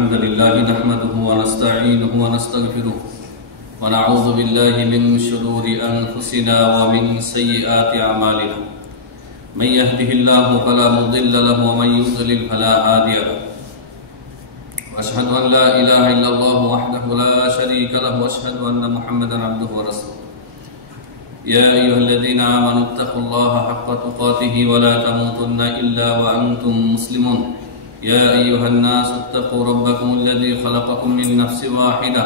الحمد لله نحمده ونستعينه ونستغفره ونعوذ بالله من شرور أنفسنا ومن سيئات أعمالنا من يهده الله فلا مضل له ومن يضلل فلا هادي له وأشهد أن لا إله إلا الله وحده لا شريك له وأشهد أن محمدا عبده ورسوله يا أيها الذين آمنوا اتقوا الله حق تقاته ولا تموتن إلا وأنتم مسلمون يا أيها الناس اتقوا ربكم الذي خلقكم من نفس واحدة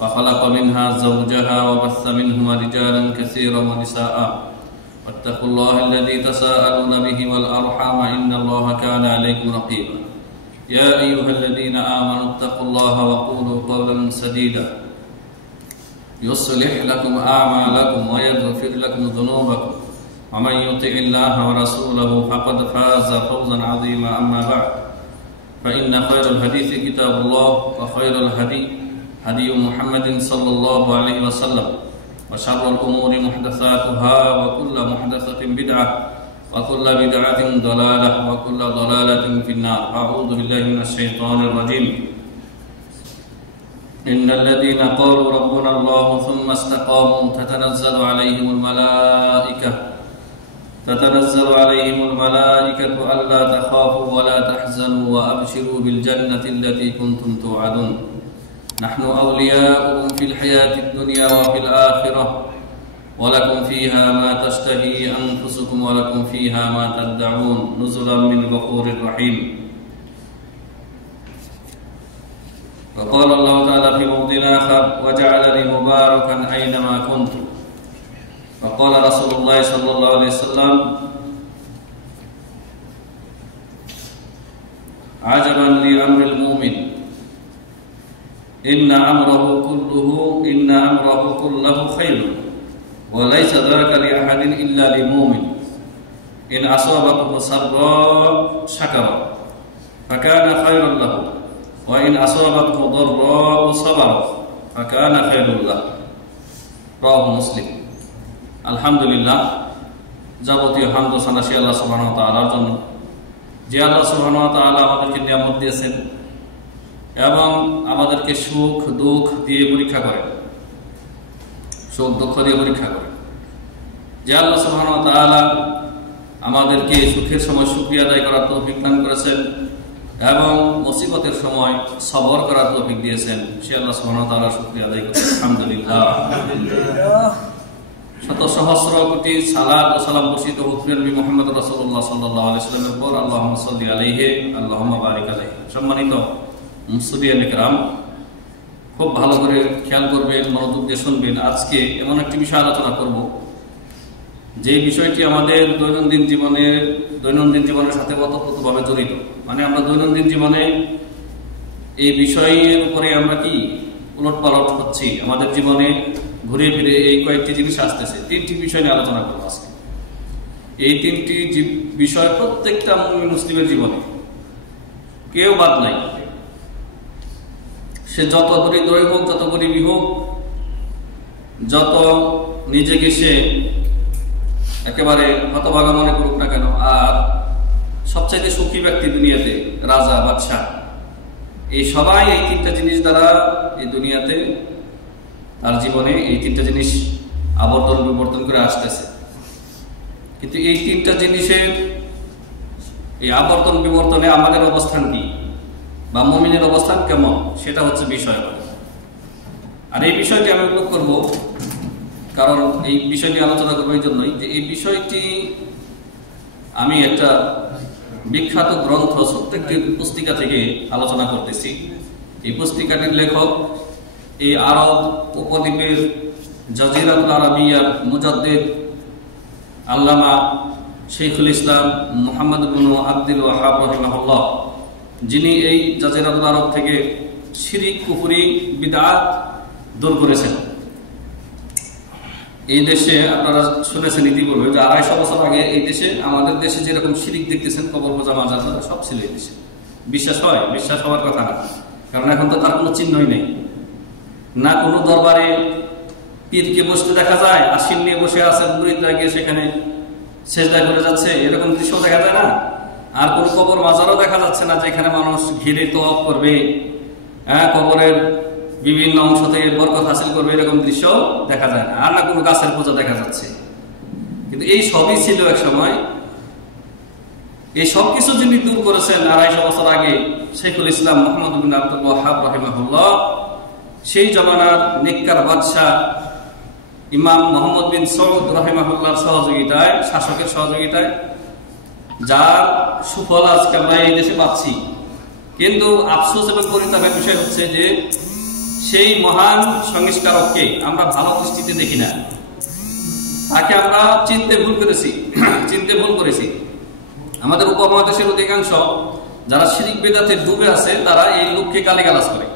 وخلق منها زوجها وبث منهما رجالا كثيرا ونساء واتقوا الله الذي تساءلون به والأرحام إن الله كان عليكم رقيبا يا أيها الذين آمنوا اتقوا الله وقولوا قولا سديدا يصلح لكم أعمالكم ويغفر لكم ذنوبكم ومن يطع الله ورسوله فقد فاز فوزا عظيما أما بعد فإن خير الحديث كتاب الله وخير الهدي هدي محمد صلى الله عليه وسلم وشر الأمور محدثاتها وكل محدثة بدعة وكل بدعة ضلالة وكل ضلالة في النار أعوذ بالله من الشيطان الرجيم إن الذين قالوا ربنا الله ثم استقاموا تتنزل عليهم الملائكة ألا تخافوا ولا تحزنوا وأبشروا بالجنة التي كنتم توعدون نحن أولياؤكم في الحياة الدنيا وفي الآخرة ولكم فيها ما تشتهي أنفسكم ولكم فيها ما تدعون نزلا من غفور رحيم وقال الله تعالى في موضع آخر وجعلني مباركا أينما كنت وقال رسول الله صلى الله عليه وسلم عجبا لأمر المؤمن إن أمره كله خير وليس ذلك لأحد إلا لمؤمن إن أصابته سراء شكر فكان خيرا له وإن أصابته ضراء صبر فكان خير له رواه مسلم আলহামদুলিল্লাহ যাবতীয় হামদ ও সানা সেই আল্লাহ সুবহানাহু ওয়া তাআলার জন্য যে আল্লাহ সুবহানাহু ওয়া তাআলা আমাদেরকে নিয়ামত দিয়েছেন এবং আমাদেরকে সুখ দুঃখ দিয়ে পরীক্ষা করেন, সুখ দুঃখ দিয়ে পরীক্ষা করেন। যে আল্লাহ সুবহানাহু ওয়া তাআলা আমাদেরকে সুখের সময় শুকরিয়া আদায় করার তৌফিক দান করেছেন এবং মুসিবতের সময় সবর করার তৌফিক দিয়েছেন, সে আল্লাহ সুবহানাহু ওয়া তাআলার শুকরিয়া আদায় করতে আলহামদুলিল্লাহ। শত সহস্র কোটি সালাত ও সালাম বর্ষিত হোক নবী মুহাম্মদ রাসূলুল্লাহ সাল্লাল্লাহু আলাইহি ওয়াসাল্লামের উপর, আল্লাহুম্মা সাল্লি আলাইহি আল্লাহুম্মা বারিক আলাইহি। সম্মানিত মুসলিম کرام, খুব ভালো করে খেয়াল করবেন, মনোযোগ দিয়ে শুনবেন। আজকে এমন একটি বিষয় আলোচনা করব যে বিষয়টি আমাদের দৈনন্দিন জীবনের সাথে ওতপ্রোতভাবে জড়িত। মানে আমরা দৈনন্দিন জীবনে এই বিষয়ের উপরে আমরা কি উলটপালট হচ্ছি, আমাদের জীবনে ঘুরে ফিরে এই কয়েকটি জিনিস আসতেছে। তিনটি বিষয় নিয়ে আলোচনা করবো আজকে। এই তিনটি বিষয় প্রত্যেকটা মুসলিমের জীবনে কেউ বাদ নাই, সে যত দরিদ্রই হোক, যত গরিবই হোক, যত নিজেকে সে একেবারে হতভাগা মনে করুক না কেন, আর সবচাইতে সুখী ব্যক্তি দুনিয়াতে রাজা বাদশাহ, এই সবাই এই তিনটা জিনিস দ্বারা এই দুনিয়াতে তার জীবনে এই তিনটা জিনিস আবর্তন বিবর্তন করে আসতেছে। কিন্তু এই তিনটা জিনিসের এই আবর্তন বিবর্তনে আমাদের অবস্থান কি বা মুমিনের অবস্থান কেমন, সেটা হচ্ছে বিষয়। আর এই বিষয়টি আমি উল্লেখ করব কারণ এই বিষয় নিয়ে আলোচনা করবো এই জন্যই যে এই বিষয়টি আমি একটা বিখ্যাত গ্রন্থ প্রত্যেকটি পুস্তিকা থেকে আলোচনা করতেছি। এই পুস্তিকাটির লেখক এই আরব উপদ্বীপের জাজিরাতুল আরাবিয়ার মুজাদ্দিদ আল্লামা শাইখুল ইসলাম মুহাম্মদ ইবনে আব্দুল ওয়াহাব রাহিমাহুল্লাহ, যিনি এই জাজিরাতুল আরব থেকে শিরক, কুফরি, বিদআত দূর করেছেন। এই দেশে আপনারা শুনেছেন ইতিপূর্বে যে 250 বছর আগে এই দেশে, আমাদের দেশে যেরকম শিরক দেখতেছেন, কবর পূজা, মাজার সব ছিল এই দেশে। বিশ্বাস হয়? বিশ্বাস হওয়ার কথা না, কারণ এখন তো তার কোনো চিহ্নই নেই। না কোনো দরবারে পীরকে বসতে দেখা যায়, আসীন নিয়ে বসে আছে, মুরিদরা গিয়ে সেখানে সেজদা করে যাচ্ছে, এরকম দৃশ্য দেখা যায় না। আর কোন কবর মাজারও দেখা যাচ্ছে না যেখানে মানুষ ঘিরে তওয়াফ করবে, কবরের বিভিন্ন অংশ থেকে বরকত হাসিল করবে, এরকম দৃশ্য দেখা যায় না। আর না কোনো গাছের পূজা দেখা যাচ্ছে। কিন্তু এই সবই ছিল এক সময়। এই সবকিছু যিনি দূর করেছেন 250 বছর আগে শেখুল ইসলাম মুহাম্মদ ইবনে আব্দুল ওয়াহ্হাব রাহিমাহুল্লাহ, সেই জমানার নেককার বাদশাহ ইমাম মুহাম্মদ বিন সৌদ রাহিমাহুল্লাহর সহযোগিতায়, শাসকের সহযোগিতায়, যার সুফল আজকে আমরা এই দেশে পাচ্ছি। কিন্তু আফসোস এবং পরিতাপের বিষয় হচ্ছে যে সেই মহান সংস্কারককে আমরা ভালো দৃষ্টিতে দেখি না। তাকে আমরা চিনতে ভুল করেছি। আমাদের উপমহাদেশের অধিকাংশ যারা শিরিক বিদআতে ডুবে আছে তারা এই লোককে গালিগালাজ করে।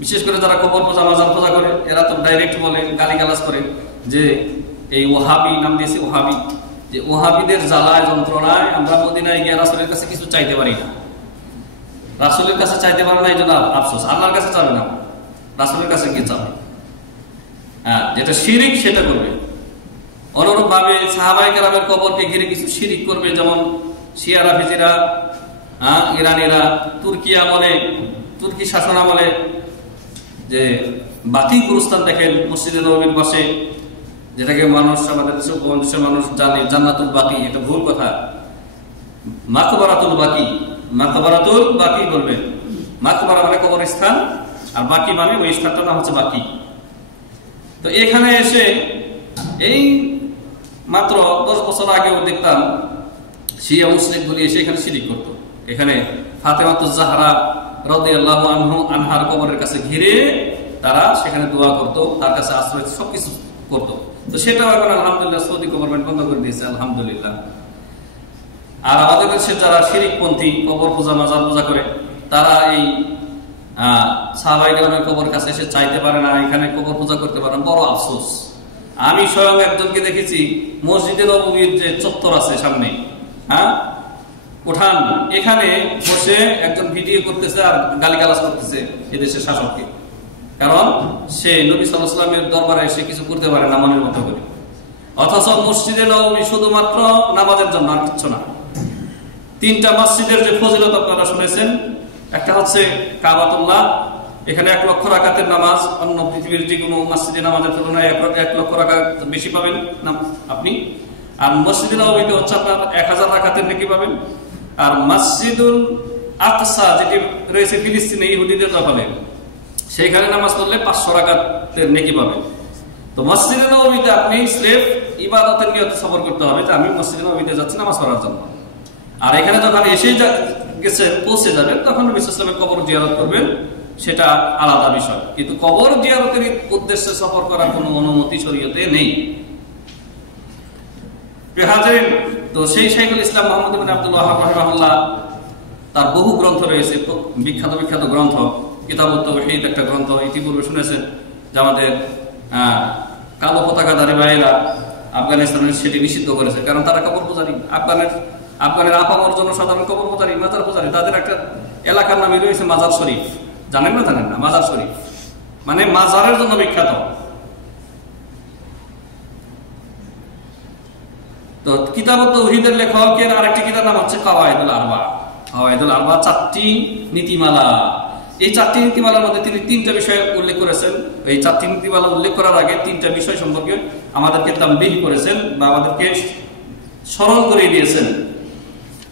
বিশেষ করে যারা কবর পূজা, মাজার পূজা করে, এরা তো ডাইরেক্ট বলে, গালিগালাজ করে যে এই ওহাবি নাম দিয়েছে, ওহাবি, যে ওহাবিদের জ্বালায় যন্ত্রণায় আমরা মদিনায় গিয়ে রাসূলের কাছে কিছু চাইতে পারি না। রাসূলের কাছে চাইতে পারে না, এই জন্য আফসোস। আল্লাহর কাছে চাবে না, রাসূলের কাছে গিয়ে চাবে। যেটা শিরিক সেটা করবে। অনুরূপ ভাবে সাহাবায়ে কেরামের কবরকে ঘিরে কিছু শিরিক করবে, যেমন শিয়া রাফিজিরা, ইরানিরা তুর্কি শাসন আমলে যে বাকি গুরুস্থান দেখেন মসজিদে নববীর পাশে, যেটাকে মানুষ, আমাদের দেশের মানুষ জানে জান্নাতুল বাকি। এটা ভুল কথা। মাকবারাতুল বাকি বলবেন। মাকবারা মানে কবরস্থান, আর বাকি মানে ওই স্থানটার নাম হচ্ছে বাকি। তো এখানে এসে এই মাত্র 10 বছর আগেও দেখতাম শিয়া মুশরিকগুলি এসে এখানে শিরিক করতো। এখানে ফাতেমাতুজ জাহরা রাদিয়াল্লাহু আনহার কবরের কাছে ঘিরে তারা সেখানে দোয়া করতো, তার কাছে আশ্রয় সবকিছু করতো। তো সেটাও এখন আলহামদুলিল্লাহ সৌদি গভর্নমেন্ট বন্ধ করে দিয়েছে, আলহামদুলিল্লাহ। আর আমাদের দেশে যারা শিরিকপন্থী, কবর পূজা, মাজার পূজা করে, তারা এই সাহাবায়ে কেরামের কবর কাছে এসে চাইতে পারে না, এখানে কবর পূজা করতে পারে না। বড় আফসোস। আমি স্বয়ং একজনকে দেখেছি মসজিদে নববীর যে চত্বর আছে সামনে, উঠান, এখানে বসে একজন ভিডিও করতেছে আর গালিগালাজ করতেছে এদেশের শাসককে। কারণ সে নবী সাল্লাল্লাহু আলাইহি ওয়াসাল্লামের দরবারে এসে কিছু করতে পারে না মনের মতো করে। অথচ মসজিদে নববী শুধুমাত্র নামাজের জন্য, আর কিছু না। 3টা মসজিদের যে ফজিলত আপনারা শুনেছেন, একটা হচ্ছে কাবাতুল্লাহ, এখানে 1 লক্ষ রাকাতের নামাজ, অন্য পৃথিবীর যে কোনো মসজিদে নামাজের তুলনায় 1 লক্ষ রাকাত বেশি পাবেন না আপনি। আর মসজিদে নববীতে হচ্ছে আপনার 1000 রাকাতের নেকি পাবেন। আর মসজিদুল আকসা যেটি রয়েছে ফিলিস্তিনে ইহুদিদের দখলে, সেইখানে নামাজ পড়লে 500 রাকাতের নেকি পাবেন। তো মসজিদে নববীতে আপনি স্রেফ ইবাদতের নিয়তে সফর করতে হবে যে আমি মসজিদে নববীতে যাচ্ছি নামাজ পড়ার জন্য। আর এখানে যখন এসে গেছেন, পৌঁছে যাবেন, তখন নবী সাল্লাল্লাহু আলাইহি ওয়াসাল্লামের কবর জিয়ারত করবেন, সেটা আলাদা বিষয়। কিন্তু কবর জিয়ারতের উদ্দেশ্যে সফর করার কোনো অনুমতি শরীয়তে নেই। তো সেই শাইখুল ইসলাম মুহাম্মদ ইবনে আব্দুল ওয়াহ্হাব রাহিমাহুল্লাহ, তার বহু গ্রন্থ রয়েছে, বিখ্যাত গ্রন্থ। কিতাবুত তাওহীদ একটা গ্রন্থ, ইতিপূর্বে শুনেছেন যে আমাদের কালো পতাকাধারী ভাইয়েরা আফগানিস্তানে সেটি নিষিদ্ধ করেছে, কারণ তারা কবর পূজারী। আফগানের আপামর জনসাধারণ কবর পূজারী, মাজার পূজারী। তাদের একটা এলাকার নামই রয়েছে মাজার শরীফ। জানেন না? মাজার শরীফ মানে মাজারের জন্য বিখ্যাত। তো কিতাবুত তাওহীদের লেখকের আরেকটি কিতাব নাম হচ্ছে কাওয়াইদুল আরবা। 4টি নীতিমালা। এই 4টি নীতিমালার মধ্যে তিনি 3টা বিষয় উল্লেখ করেছেন। এই 4টি নীতিমালা উল্লেখ করার আগে 3টা বিষয় সম্পর্কে আমাদেরকে তামবিহ করেছেন বা আমাদেরকে স্মরণ করিয়ে দিয়েছেন।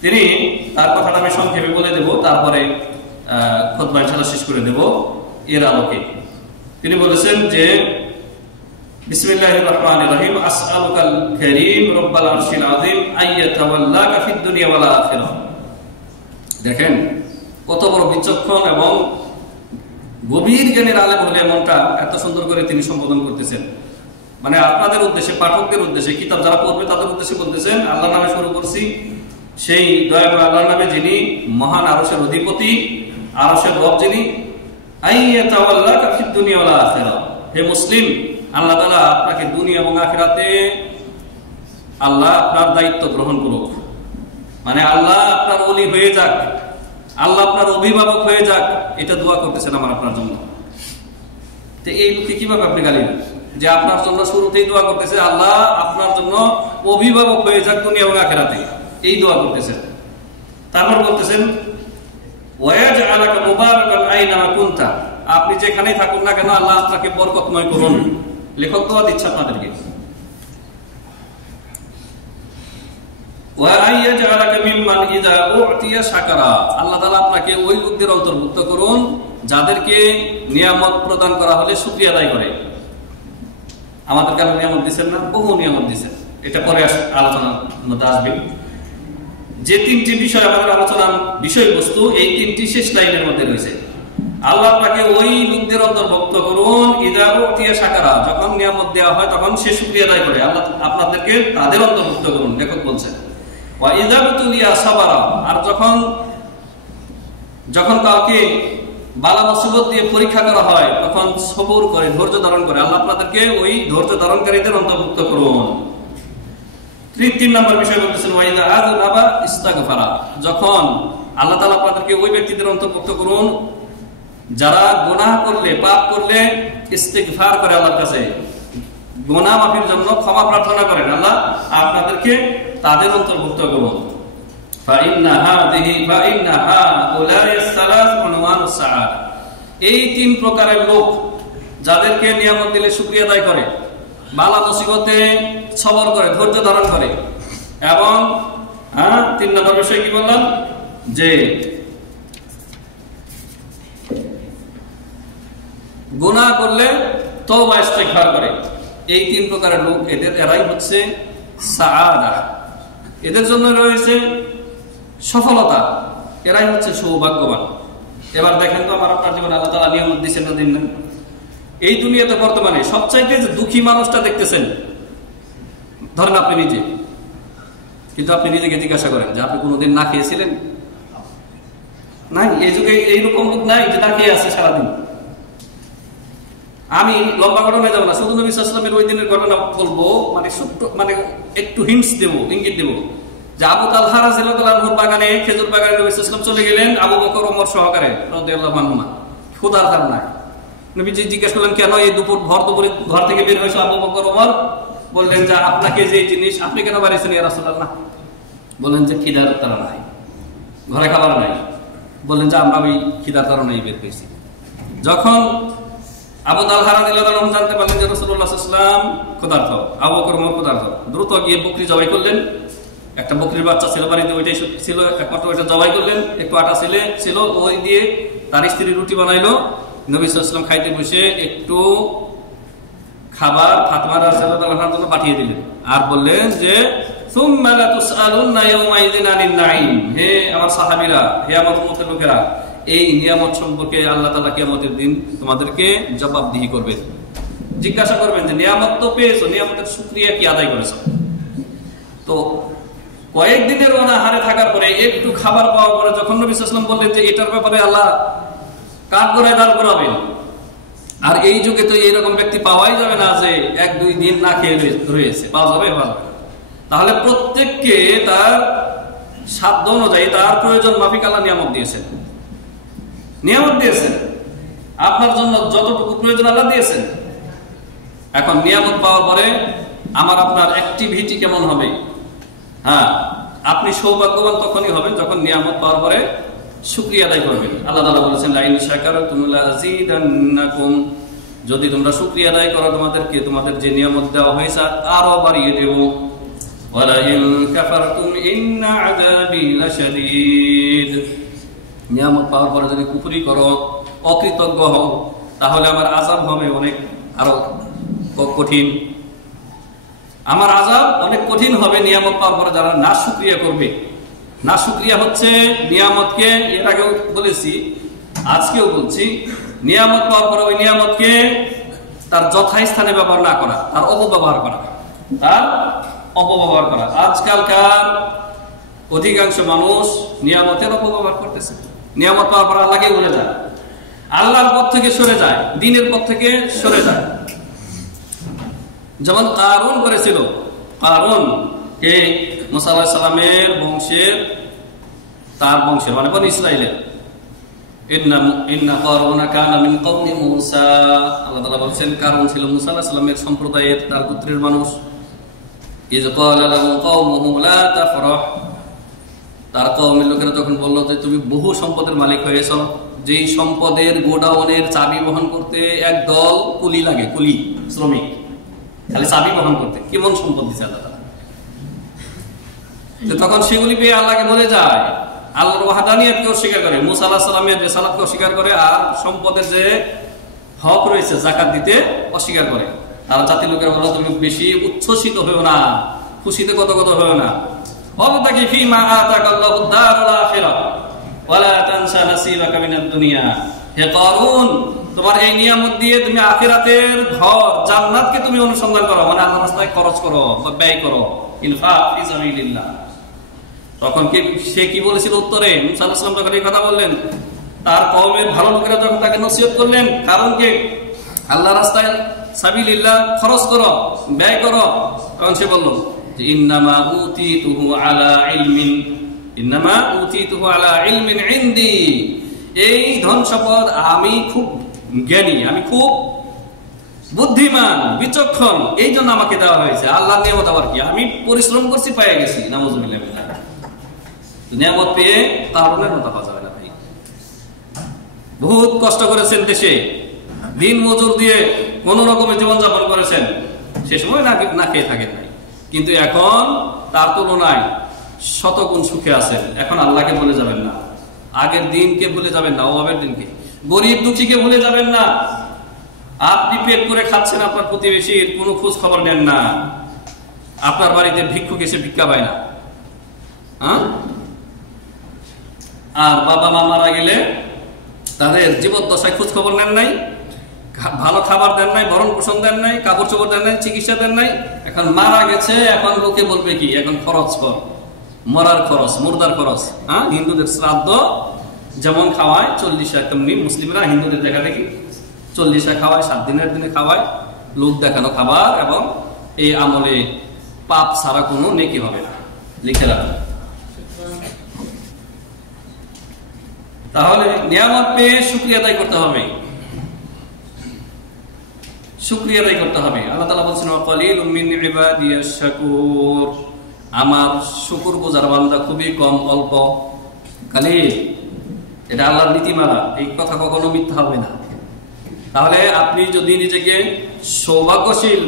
তিনি তার কথাটা আমি সংক্ষেপে বলে দেব, তারপরে খুতবা ইনশাআল্লাহ শেষ করে দেব এর আলোকে। তিনি বলেছেন যে বিসমিল্লাহির রহমানির রহিম, আসআলুকাল কারীম রব্বাল আরশিল আযীম আইয়াতাওয়াল্লাকা ফিদ দুনিয়া ওয়াল আখিরাহ। দেখেন কত বড় বিচক্ষণ এবং গভীর জ্ঞানের আলেম হলে এমনটা এত সুন্দর করে তিনি সম্বোধন করতেছেন। মানে আপনাদের উদ্দেশ্যে, পাঠকদের উদ্দেশ্যে, কিতাব যারা পড়বে তাদের উদ্দেশ্যে বলতেছেন, আল্লাহর নামে শুরু করছি, সেই দয়াময় আল্লাহর নামে যিনি মহান আরশের অধিপতি, আরশের রব যিনি। আইয়াতাওয়াল্লাকা ফিদ দুনিয়া ওয়াল আখিরাহ। হে মুসলিম, আল্লাহ তাআলা আপনাকে দুনিয়া এবং আখিরাতে আল্লাহ আপনার দায়িত্ব গ্রহণ করুক। মানে আল্লাহ আপনার ওলি হয়ে যাক, আল্লাহ আপনার অভিভাবক হয়ে যাক, এটা দোয়া করতেছেন আমার আপনার জন্য। তো এই লোককে কিভাবে আপনি গালি যে আপনার জন্য শুরুতেই দোয়া করতেছে আল্লাহ আপনার জন্য অভিভাবক হয়ে যাক দুনিয়া এবং আখিরাতে, এই দোয়া করতেছেন। তারপর বলতেছেন ওয়াজআলাকা মুবারাকান আইনামা কুনতা, আপনি যেখানেই থাকুন না কেন আল্লাহ আপনাকে বরকতময় করুন। লেখক দোয়া দিচ্ছে আপনাদেরকে। ওয়া আইয়াজআলাকা মিম্মান ইযা উ'তিয়া শাকারা, আল্লাহ তাআলা আপনাকে ওই লোকদের অন্তর্ভুক্ত করুন যাদেরকে নিয়ামত প্রদান করা হলে শুকরিয়া আদায় করে। আমাদের কাছে নিয়ামত দিবেন না, বহু নিয়ামত দিবেন, এটা পরে আলোচনার মধ্যে আসবে। যে তিনটি বিষয় আমাদের আলোচনার বিষয়বস্তু, এই তিনটি শেষ লাইনের মধ্যে রয়েছে। আল্লাহ আপনাকে ওই লোকদের অন্তর্ভুক্ত করুন ইযা উ'তিয়া শাকারা, যখন নিয়ামত দেওয়া হয় তখন সে শুকরিয়া আদায় করে, আল্লাহ আপনাদেরকে তাদের অন্তর্ভুক্ত করুন। লেখক বলছেন ওয়া ইযা বুতুলিয়া সাবারা, আর যখন কাউকে বালা মুসিবত দিয়ে পরীক্ষা করা হয় তখন সবর করে, ধৈর্য ধারণ করে, আল্লাহ আপনাদেরকে ওই ধৈর্য ধারণকারীদের অন্তর্ভুক্ত করুন। 3 নম্বর বিষয় বলতেছেন ওয়া ইযা আযনাবা ইস্তাগফারা, যখন আল্লাহ তাআলা আপনাদেরকে ওই ব্যক্তিদের অন্তর্ভুক্ত করুন যারা গুনাহ করলে, পাপ করলে ইস্তিগফার করে, আল্লাহর কাছে গুনাহ মাফির জন্য ক্ষমা প্রার্থনা করেন, আল্লাহ আপনাদেরকে তাদের অন্তর্ভুক্ত করুন। এই 3 প্রকারের লোক যাদেরকে নিয়ামত দিলে শুকরিয়া আদায় করে, বালা মুসিবতে সবর করে, ধৈর্য ধারণ করে, এবং 3 নম্বর বিষয় কি বললাম, যে গুনাহ করলে তওবা ইস্তিগফার করে, এই 3 প্রকারের লোক, এরাই হচ্ছে সাআদা, এদের জন্য রয়েছে সফলতা, এরাই হচ্ছে সৌভাগ্যবান। এবার দেখেন তো আমার আপনার জীবনে আল্লাহ তাআলা নিয়ামত দিয়েছেন না দিন না? এই দুনিয়াতে বর্তমানে সবচাইতে যে দুঃখী মানুষটা দেখতেছেন, ধরেন আপনি নিজে, কিন্তু আপনি নিজেকে জিজ্ঞাসা করেন যে আপনি কোনোদিন না খেয়েছিলেন? নাই, এই যুগে এইরকম লোক নাই যে না খেয়ে আছে সারাদিন। আমি লম্বা ঘটনায় যাবো না, শুধু নবী সাল্লাল্লাহু আলাইহি ওয়াসাল্লামের ওই দিনের ঘটনা বলবো, মানে একটু হিন্টস দেবো, ইঙ্গিত দেবো, যে আবু তালহা রাদিয়াল্লাহু আনহুর বাগানে, খেজুর বাগানে নবী সাল্লাল্লাহু আলাইহি ওয়াসাল্লাম চলে গেলেন আবু বকর ওমর সহকারে রাদিয়াল্লাহু আনহুমা, ক্ষুধার কারণে। নবীজি জিজ্ঞেস করলেন কেন এই ভর দুপুরে ঘর থেকে বের হয়েছে আবু বকর ওমর? বললেন যে আপনাকে যে জিনিস আপনি কেন বাড়িয়েছেন ইয়া রাসূলুল্লাহ? বললেন যে খিদার কারণে, ঘরে খাবার নাই। বললেন যে আমরা ওই খিদার কারণেই বের হয়েছি। যখন আবু তালহা রাদিয়াল্লাহু আনহু জানতে পারলেন যে রাসূলুল্লাহ সাল্লাল্লাহু আলাইহি ওয়াসাল্লাম ক্ষুধার্ত, আবু বকর ওমর ক্ষুধার্ত, দ্রুত গিয়ে বকরি জবাই করলেন। একটা বকরির বাচ্চা ছিল বাড়িতে, ওইটাই ছিল একমাত্র, ওইটা জবাই করলেন। একটু আটা ছিল, ওই দিয়ে তার স্ত্রী রুটি বানাইলো। নবী সাল্লাল্লাহু আলাইহি ওয়াসাল্লাম খাইতে বসে একটু খাবার ফাতিমা রাদিয়াল্লাহু আনহার জন্য পাঠিয়ে দিলেন, আর বললেন যে সুম্মা লা তুসআলুনা ইয়াওমাইযিন আনিন নাঈম, হে আমার সাহাবীরা, হে আমার উম্মতের লোকেরা, এই নিয়ামত সম্পর্কে আল্লাহ তাআলা কিয়ামতের দিন তোমাদেরকে জবাবদিহি করবেন, জিজ্ঞাসা করবেন যে নিয়ামত তো পেয়েছো, নিয়ামতের শুকরিয়া কি আদায় করেছো? তো কয়েকদিনের অনাহারে থাকার পরে, একটু খাবার পাওয়ার পরে যখন নবী সাল্লাল্লাহু আলাইহি ওয়াসাল্লাম বললেন যে এটার ব্যাপারে আল্লাহ কাঠ গড়ায় দাঁড় করাবেন, আর এই যুগে তো এইরকম ব্যক্তি পাওয়াই যাবে না যে 1-2 দিন না খেয়ে রয়েছে, পাওয়া যাবে? তাহলে প্রত্যেককে তার সাধ্য অনুযায়ী, তার প্রয়োজন মাফিক আল্লাহ নিয়ামত দিয়েছেন। আপনার জন্য যতটুকু প্রয়োজন আল্লাহ দিয়েছেন। এখন নিয়ামত পাওয়ার পরে আমার আপনার অ্যাক্টিভিটি কেমন হবে? আপনি সৌভাগ্যবান তখনই হবেন যখন নিয়ামত পাওয়ার পরে শুকরিয়া আদায় করবেন। আল্লাহ তাআলা বলেছেন লাইন শাকারতুম লাযিদান্নাকুম, যদি তোমরা শুকরিয়া আদায় করো তোমাদের যে নিয়ামত দেওয়া হয়েছে আরো বাড়িয়ে দেব। ওয়ালা ইন কাফারতুম ইন্না আযাবি লাশাদীদ, নিয়ামত পাওয়ার পরে যদি কুফরি করো, অকৃতজ্ঞ হও, তাহলে আমার আযাব হবে অনেক আরো কঠিন। আমার আযাব অনেক কঠিন হবে নিয়ামত পাওয়ার পরে যারা নাশুকরিয়া করবে। নাশুকরিয়া হচ্ছে নিয়ামতকে, এর আগেও বলেছি, আজকেও বলছি, নিয়ামত পাওয়ার পরে ওই নিয়ামতকে তার যথাস্থানে ব্যবহার না করা, তার অপব্যবহার করা। আজকালকার অধিকাংশ মানুষ নিয়ামতের অপব্যবহার করতেছে। নিয়ামত পাওয়ার পর আল্লাহকে ভুলে যায়, আল্লাহর পথ থেকে সরে যায়, দ্বীনের পথ থেকে সরে যায়। যেমন কারুন করেছিল। কারুন কে? মুসা আলাইহিস সালামের বংশের, তার বংশের মানে বনি ইসরাইলের। ইন্না কারুনা কানা মিন কওমি মুসা, আল্লাহ তাআলা বলেন কারুন ছিল মুসা আলাইহিস সালামের সম্প্রদায়ের, তার গোত্রের মানুষ। ইয ক্বালা লাহু কওমুহু লা তাফরাহ, তার কওমের লোকেরা তখন বলল যে তুমি বহু সম্পদের মালিক হয়েছ, যেই সম্পদের গোডাউনের চাবি বহন করতে একদল কুলি লাগে, কুলি শ্রমিক, খালি চাবি বহন করতে। কেমন সম্পদ দিচ্ছে আল্লাহ তাআলা। তখন সেগুলি পেয়ে আল্লাহকে বলে যায়, আল্লাহর ওয়াহদানিয়তকে অস্বীকার করে, মুসা আলাইহিস সালামের রিসালাতকে অস্বীকার করে, আর সম্পদের যে হক রয়েছে যাকাত দিতে অস্বীকার করে। আর জাতির লোকেরা বলল তুমি বেশি উচ্ছ্বসিত হয়েও না, খুশিতে কত কত হয়েও না। ওয়াবতাগি ফীমা আতাকাল্লাহুদ দারুল আখিরাহ ওয়ালা তানসা নাসিবাকা মিনাদ দুনিয়া। হে কারুন, তোমার এই নিয়ামত দিয়ে তুমি আখিরাতের ঘর জান্নাতকে তুমি অনুসন্ধান করো, মানে আল্লাহর রাস্তায় খরচ করো বা ব্যয় করো, ইনফাক ফি সাবিলিল্লাহ। তখন কি সে কি বলেছিল উত্তরে? মুসা আলাইহিস সালাম যখন এই কথা বললেন, তার কওমের ভালো লোকেরা যখন তাকে নসিহত করলেন, কারণ কি আল্লাহর রাস্তায় সাবিলিল্লাহ খরচ করো, ব্যয় করো, তখন সে বলল যে ইন্নামা উতিতুহু আলা ইলমিন, ইন্নামা উতিতুহু আলা ইলমিন ইনদি। এই ধন সম্পদ আমি খুব জ্ঞানী, আমি খুব বুদ্ধিমান, বিচক্ষণ, এই জন্য আমাকে দেওয়া হয়েছে। আল্লাহর নিয়ামত আবার কি? আমি পরিশ্রম করছি, পেয়ে গেছি। নাউযুবিল্লাহ। নিয়ামত পেয়ে কারণের মতো পাওয়া যাবে না ভাই। বহুত কষ্ট করেছেন দেশে, দিন মজুর দিয়ে কোন রকমের জীবনযাপন করেছেন, সে সময় না খেয়ে থাকেন নাই, কিন্তু এখন তার তুলনায় শতগুণ সুখে আছেন। এখন আল্লাহকে ভুলে যাবেন না, আগের দিনকে ভুলে যাবেন না, অভাবের দিনকে, গরিব দুঃখীকে ভুলে যাবেন না। আপনি পেট করে খাচ্ছেন, আপনার প্রতিবেশীর কোনো খোঁজ খবর নেন না, আপনার বাড়িতে ভিক্ষুক এসে ভিক্ষা পায় না, আর বাবা মা মারা গেলে তাদের জীবদ্দশায় খোঁজ খবর নেন নাই, ভালো খাবার দেন নাই, ভরণ পোষণ দেন নাই, কাপড় চোপড় দেন নাই, চিকিৎসা দেন নাই। এখন মারা গেছে, এখন লোকে বলবে কি? এখন খরচ কর, মরার খরচ, মুর্দার খরচ। হিন্দুদের শ্রাদ্ধ যেমন খাওয়ায় 40 তেমনি মুসলিমরা হিন্দুদের দেখা দেখি 40 খাওয়ায়, 7 দিনের দিনে খাওয়ায়, লোক দেখানো খাবার, এবং এই আমলে পাপ ছাড়া কোনো নেকি হবে না, লিখে রাখবে। তাহলে নিয়ামত পেয়ে শুকরিয়া আদায় করতে হবে, শুকরিয়া আদায় করতে হবে। আল্লাহ তাআলা বলেছেন ওয়াকালিলুম মিন ইবাদিয়াশ শাকুর, আমার শুকরগুজার বান্দা খুবই কম, অল্প। খালি এটা আল্লাহর নীতিমালা, এই কথা কখনো মিথ্যা হবে না। তাহলে আপনি যদি নিজেকে সৌভাগ্যশীল,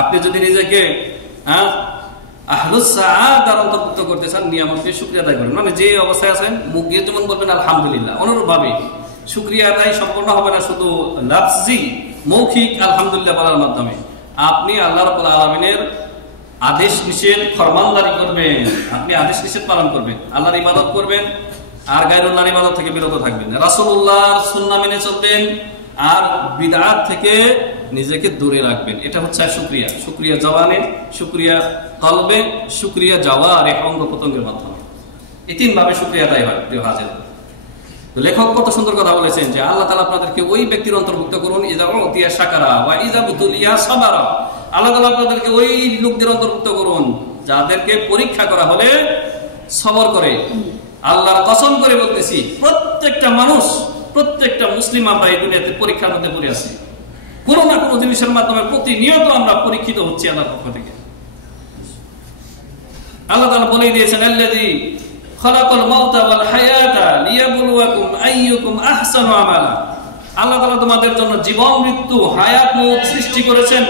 আপনি যদি নিজেকে আহলুস সাআদার অন্তর্ভুক্ত করতে চান, নিয়ামতকে শুকরিয়া আদায় করবেন। মানে যে অবস্থায় আছেন মুখ দিয়ে যেমন বলবেন আলহামদুলিল্লাহ, অনুরূপভাবে শুকরিয়া আদায় সম্পূর্ণ হবে না শুধু লাফজি মৌখিক আলহামদুলিল্লাহ বলার মাধ্যমে। আপনি আল্লাহ রাব্বুল আলামিনের আদেশ নিষেধ ফরমানদারি করবেন, আপনি আদেশ নিষেধ পালন করবেন, আল্লাহর ইবাদত করবেন, আর গায়রুল্লাহর ইবাদত থেকে বিরত থাকবেন, রাসূলুল্লাহর সুন্নাহ মেনে চলবেন, আর বিদআত থেকে নিজেকে দূরে রাখবেন। এটা হচ্ছে শুকরিয়া। শুকরিয়া জবানে, শুকরিয়া কলবে, শুকরিয়া জাওয়ারে, অঙ্গ প্রত্যঙ্গের মাধ্যমে। এই 3 ভাবে শুকরিয়া আদায় হয়। প্রিয় হাজির, লেখক কত সুন্দর কথা বলেছেন যে আল্লাহ তাআলা আপনাদেরকে ওই ব্যক্তির অন্তর্ভুক্ত করুন ইযা উতিয়া শাকারা ওয়া ইযা বুতুলিয়া সাবারা। আল্লাহ তাআলা আপনাদেরকে ওই লোকদের অন্তর্ভুক্ত করুন যাদেরকে পরীক্ষা করা হলে সবর করে। আল্লাহর কসম করে বলতেছি, প্রত্যেকটা মানুষ, প্রত্যেকটা মুসলিম আমরা এই দুনিয়াতে পরীক্ষার মধ্যে পড়ে আছি। কোনো না কোনো জিনিসের মাধ্যমে প্রতিনিয়ত আমরা পরীক্ষিত হচ্ছি আল্লাহর পক্ষ থেকে। আল্লাহ তাআলা বলেই দিয়েছেন আল্লাযী খালাকাল মাউতা ওয়াল হায়াতা লিয়াবলুয়াকুম আইয়ুকুম আহসানু আমালা। আল্লাহ তাআলা তোমাদের জন্য জীবন মৃত্যু, হায়াত মওত সৃষ্টি করেছেন।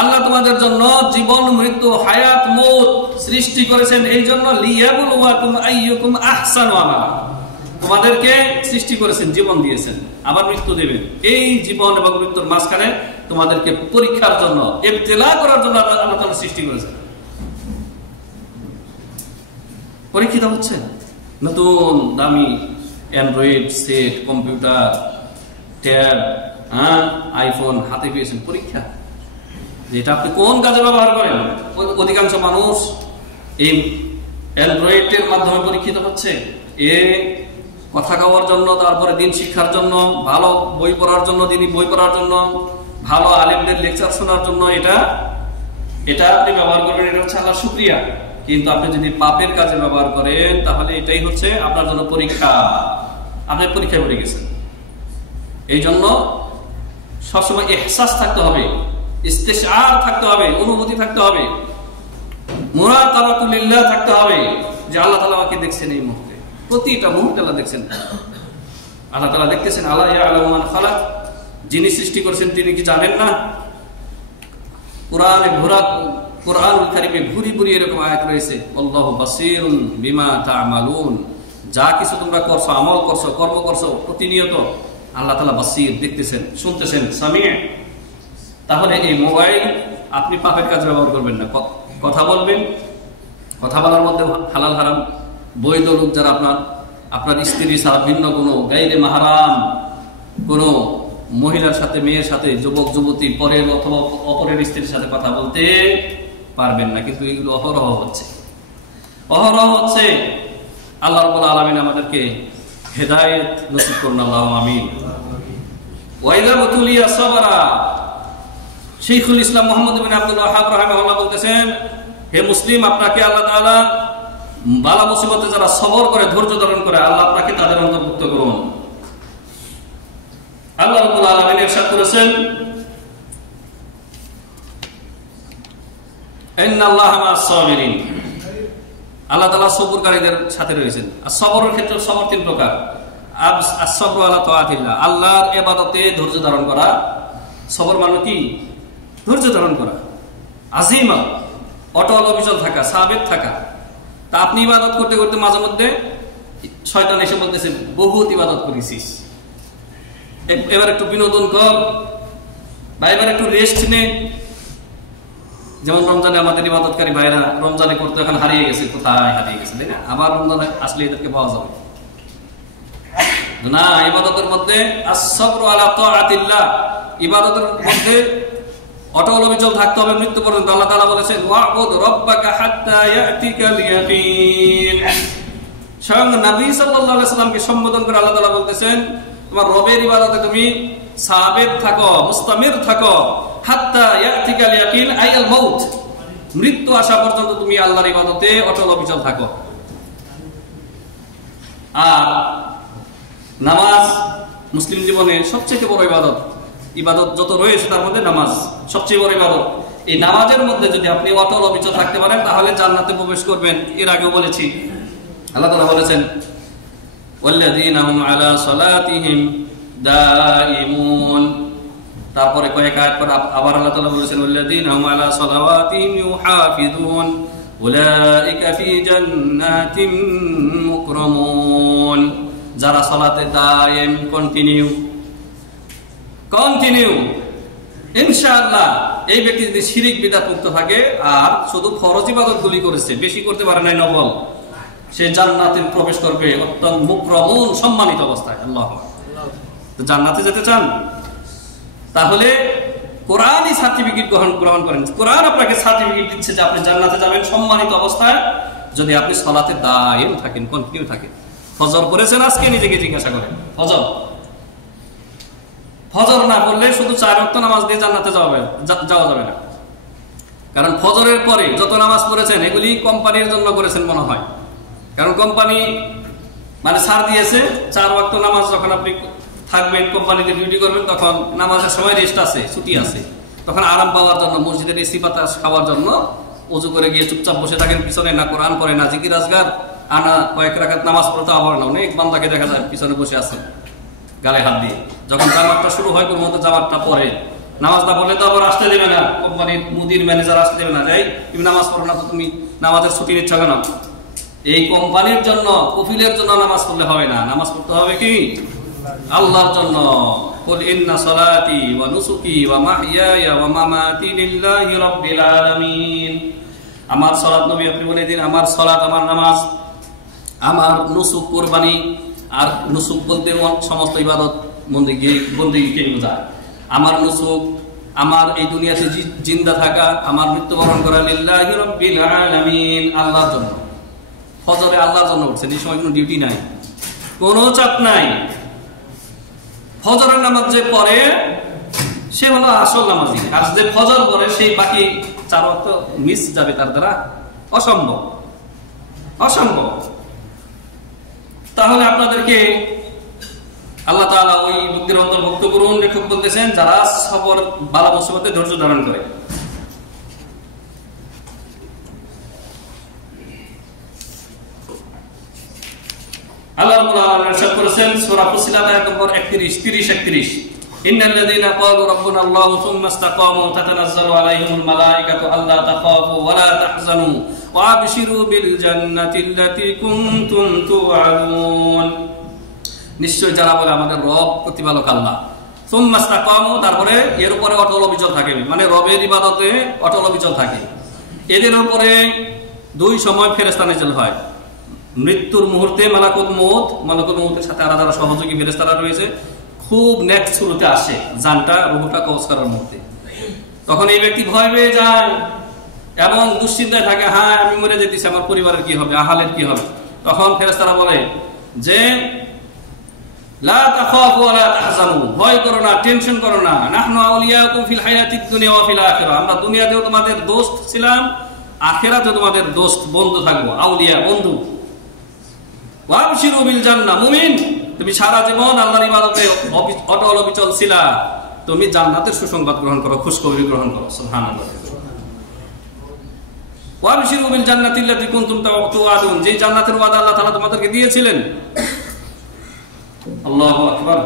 আল্লাহ তোমাদের জন্য জীবন মৃত্যু, হায়াত মওত সৃষ্টি করেছেন এই জন্য লিয়াবলুয়াকুম আইয়ুকুম আহসানু আমালা। তোমাদেরকে সৃষ্টি করেছেন, জীবন দিয়েছেন, আবার মৃত্যু দেবেন। এই জীবন এবং মৃত্যুর মাঝখানে তোমাদেরকে পরীক্ষার জন্য, ইবতিলা করার জন্য আল্লাহ তাআলা সৃষ্টি করেছেন। পরীক্ষিত হচ্ছে নতুন দামি Android set, computer, tab, iPhone হাতে পেয়েছেন, পরীক্ষা। যেটা আপনি কোন কাজে ব্যবহার করেন। অধিকাংশ মানুষ এই অ্যান্ড্রয়েডের মাধ্যমে পরীক্ষিত হচ্ছে। কথা খাওয়ার জন্য, তারপরে দিন শিক্ষার জন্য, ভালো বই পড়ার জন্য, দিনই বই পড়ার জন্য, ভালো আলেমদের লেকচার শোনার জন্য এটা আপনি ব্যবহার করবেন। এটা হচ্ছে আল্লাহর শুকরিয়া। কিন্তু আপনি যদি পাপের কাজে ব্যবহার করেন তাহলে এটাই হচ্ছে আপনার জন্য পরীক্ষা। আপনি পরীক্ষায় পড়ে গেছেন। এই জন্য সবসময় ইহসাস থাকতে হবে, ইস্তেশআর থাকতে হবে, অনুভূতি থাকতে হবে। মুরাকাবাতুল্লাহ থাকতে হবে, যে আল্লাহ তাআলা আমাকে দেখছেন, এই মুহূর্তে প্রতিটা মুহূর্তে আল্লাহ দেখছেন। আল্লাহ তাআলা দেখতেছেন। আল্লাহ ইয়ালামু মান খালাক, যিনি সৃষ্টি করেছেন তিনি কি জানেন না? কুরআনুল কারীমে ভুরি ভুরি এরকম আয়াত রয়েছে, আল্লাহু বাসীরুন বিমা তা'মালুন, যা কিছু তোমরা করছো, আমল করছো, কর্ম করছো, প্রতিনিয়ত আল্লাহ তাআলা বাসীর, দেখতেছেন, শুনতেছেন, সামি'। তাহলে এই মোবাইল আপনি পাপের কাজে ব্যবহার করবেন না, কথা বলবেন। কথা বলার মধ্যে হালাল হারাম, বৈধ লোক যারা আপনার স্ত্রী ছাড়া ভিন্ন কোনো গায়রে মাহরাম কোনো মহিলার সাথে, মেয়ের সাথে, যুবক যুবতী, পরের অথবা অপরের স্ত্রীর সাথে কথা বলতে পারবেন না। কিন্তু এগুলো অহরহ হচ্ছে। আল্লাহ রাব্বুল আলামিন আমাদেরকে হেদায়েত নসিব করুন, আল্লাহুম্মা আমিন। ওয়াইদা বুতুলিয়া সাবরা, শাইখুল ইসলাম মুহাম্মদ ইবনে আব্দুল ওয়াহ্হাব রাহিমাহুল্লাহ বলতেছেন, হে মুসলিম, আপনাকে আল্লাহ তাআলা বালা মুসিবতে যারা সবর করে, ধৈর্য ধারণ করে, আল্লাহ আপনাকে তাদের অন্তর্ভুক্ত করুন। আল্লাহ রাব্বুল আলামিন ইরশাদ করেছেন, ইন্নাল্লাহা মা'আস সাবিরিন, আল্লাহ তাআলা সবরকারীদের সাথে রয়েছেন। আর সবরের ক্ষেত্রে সবর তিন প্রকার। আস-সাবরু আলা তাআতিল্লাহ, আল্লাহর ইবাদতে ধৈর্য ধারণ করা। সবর মানে কি? ধৈর্য ধারণ করা, আজিমা, অটল অবিচল থাকা, সাবিত থাকা। তা আপনি ইবাদত করতে করতে মাঝে মধ্যে শয়তান এসে বলতেছে, বহুত ইবাদত করেছিস, এবার একটু বিনোদন কর, বা এবার একটু রেস্ট নে। যেমন রমজানে আমাদের ইবাদতকারী ভাইরা রমজানে করতে এখন হারিয়ে গেছে, কোথায় হারিয়ে গেছে, তাই না? আবার রমজানে আসলে এদেরকে পাওয়া যাবে না। ইবাদতের মধ্যে আস-সাবরু আলা তাআতিল্লাহ, ইবাদতের মধ্যে অটল অবিচল থাকতে হবে মৃত্যু পর্যন্ত। আল্লাহ তাআলা বলেছেন, ওয়া'বুদ রাব্বাকা হাত্তা ইয়াতিকাল ইয়াকিন। স্বয়ং নবী সাল্লাল্লাহু আলাইহি ওয়াসাল্লামকে সম্বোধন করে আল্লাহ তাআলা বলতেছেন, তোমার রবের ইবাদতে তুমি সাবিত থাকো, মুস্তামির থাকো, হাত্তা ইয়াতিকাল ইয়াকিন আইয়াল মাউত, মৃত্যু আসা পর্যন্ত তুমি আল্লাহর ইবাদতে অটল অবিচল থাকো। আর নামাজ মুসলিম জীবনের সবচেয়ে বড় ইবাদত। ইবাদত যত রয়েছে তার মধ্যে নামাজ সবচেয়ে বড় ইবাদত। এই নামাজের মধ্যে যদি আপনি অটল অবিচল থাকতে পারেন, তাহলে জান্নাতে প্রবেশ করবেন। এর আগেও বলেছি, আল্লাহ তাআলা বলেছেন, ওয়াল্লাযীনা হুম আলা সালাতিহিম দাঈমুন। তারপরে কয়েক আয়াত পর আবার আল্লাহ তাআলা বলেছেন, ওয়াল্লাযীনা হুম আলা সালাওয়াতিহিম ইউহাফিজুন উলাইকা ফি জান্নাতিম মুকরামুন। যারা সালাতে দায়েম, কন্টিনিউ ইনশাআল্লাহ, এই ব্যক্তি যদি শিরিক বিদআত মুক্ত থাকে আর শুধু ফরজ ইবাদতগুলি করেছে, বেশি করতে পারে নাই নফল, সে জান্নাতে প্রবেশ করবে অত্যন্ত মুকরামুন, সম্মানিত অবস্থায়। আল্লাহু আকবার। তো জান্নাতে যেতে চান, তাহলে কোরআনই সার্টিফিকেট গ্রহণ করেন। কোরআন আপনাকে সার্টিফিকেট দিচ্ছে যে আপনি জান্নাতে যাবেন সম্মানিত অবস্থায়, যদি আপনি সালাতে দায়েম থাকেন, কন্টিনিউ থাকেন। ফজর পড়েছেন আজকে, নিজেকে জিজ্ঞাসা করেন, ফজর না পড়লে শুধু 4 ওয়াক্ত নামাজ দিয়ে জান্নাতে যাওয়া যাবে না। কারণ ফজরের পরে যত নামাজ পড়েছেন এগুলি কোম্পানির জন্য করেছেন মনে হয়। কারণ কোম্পানি মানে ছাড় দিয়েছে, 4 ওয়াক্ত নামাজ যখন আপনি থাকবেন, কোম্পানিতে ডিউটি করবেন, তখন নামাজের সময় রেস্ট আছে, ছুটি আছে, তখন আরাম পাওয়ার জন্য, মসজিদের এসি বাতাস খাওয়ার জন্য ওযু করে গিয়ে চুপচাপ বসে থাকেন পিছনে, না কোরআন পড়ে, না জিকির আজগার, আনা কয়েক রাকাত নামাজ পড়তে আবার না। অনেক বান্দাকে দেখা যায় পিছনে বসে আছে গালে হাত দিয়ে। যখন জামাতটা শুরু হয়, কোন মতো জামাতটা পড়ে, নামাজ না পড়লে তো আবার আসতে দেবে না, কোম্পানির মুদির ম্যানেজার আসতে দেবে না, যাই তুমি নামাজ পড়ো না, তো তুমি নামাজের ছুটি নিচ্ছ কেন? এই কোম্পানির জন্য, কফিলের জন্য নামাজ পড়লে হবে না, নামাজ পড়তে হবে কি? আল্লাহর জন্য। কুল ইন্না সালাতি ওয়া নুসুকি ওয়া মাহইয়ায়া ওয়া মামাতি লিল্লাহি রাব্বিল আলামিন। আমার সালাত, নবী আপনি বলে দিন, আমার সালাত, আমার নামাজ, আমার নুসুক, কুরবানি। আর নুসুক বলতে সমস্ত ইবাদত বন্দেগীকে বোঝায়। আমার নুসুক, আমার এই দুনিয়াতে জিন্দা থাকা, আমার মৃত্যুবরণ করা, লিল্লাহি রাব্বিল আলামিন, আল্লাহর জন্য। ফজরে আল্লাহর জন্য উঠছেন, এই সময় কোনো ডিউটি নাই, কোনো চাপ নাই। ফজরের নামাজ যে পড়ে সে হলো আসল নামাজি, আর যে ফজর পড়ে সেই বাকি 4 ওয়াক্ত মিস যাবে তার দ্বারা, অসম্ভব। তাহলে আপনাদেরকে আল্লাহ তাআলা ওই লোকদের অন্তর্ভুক্ত করুন। লেখক বলতেছেন, যারা সবর, বালা মুসিবতে ধৈর্য ধারণ করে। রাব্বুল আলামিন ইরশাদ করেছেন সূরা ফুসিলাত আয়াত নম্বর 30-31 ইন্নাল্লাযীনা ক্বালু রাব্বুনা আল্লাহু সুম্মা ইসতাকামু তাতানাজ্জালু আলাইহিমুল মালায়েকাতু আল্লা তাখাফু ওয়া লা তাহজানু ওয়া আবশিরু বিল জান্নাতিল্লাতী কুনতুম তুআদুন। নিশ্চয় যারা বলে আমাদের রব প্রতিপালক আল্লাহ, সুম্মা ইসতাকামু, তারপরে এর উপরে অটল অবিচল থাকে, মানে রবের ইবাদতে অটল অবিচল থাকে, এদের উপরে দুই সময় ফেরেশতা নাযিল হয়। মৃত্যুর মুহূর্তে মালাকুল মউতের সাথে আর যারা সহযোগী ফেরেশতারা রয়েছে খুব নেক্সট শুরুতে আসে, জানটা রূহটা কবজ করার মুহূর্তে। তখন এই ব্যক্তি ভয় পেয়ে যায় এবং দুশ্চিন্তায় থাকে, হ্যাঁ আমি মরে যেতেছি, আমার পরিবারের কি হবে, আহালের কি হবে। তখন ফেরেশতারা বলে যে লা তাখাফু ওয়া লা তাহজানু, ভয় করো না, টেনশন করো না, নাহনু আউলিয়াকুম ফিল হায়াতিদ দুনিয়া ওয়া ফিল আখিরাহ, আমরা দুনিয়াতেও তোমাদের দোস্ত ছিলাম, আখিরাতেও তোমাদের দোস্ত বন্ধু থাকবো, আউলিয়া বন্ধু। ওয়া আবশিরু বিল জান্নাহ, মুমিন তুমি সারা জীবন আল্লাহর ইবাদতে অটল অবিচল ছিলা, তুমি জান্নাতের সুসংবাদ গ্রহণ করো, খুশখবরি গ্রহণ করো। সুবহানাল্লাহ। ওয়া আবশিরু বিল জান্নাতিল্লাতী কুনতুম তুআদুন, যে জান্নাতের ওয়াদা আল্লাহ তাআলা তোমাদেরকে দিয়েছিলেন। আল্লাহু আকবার।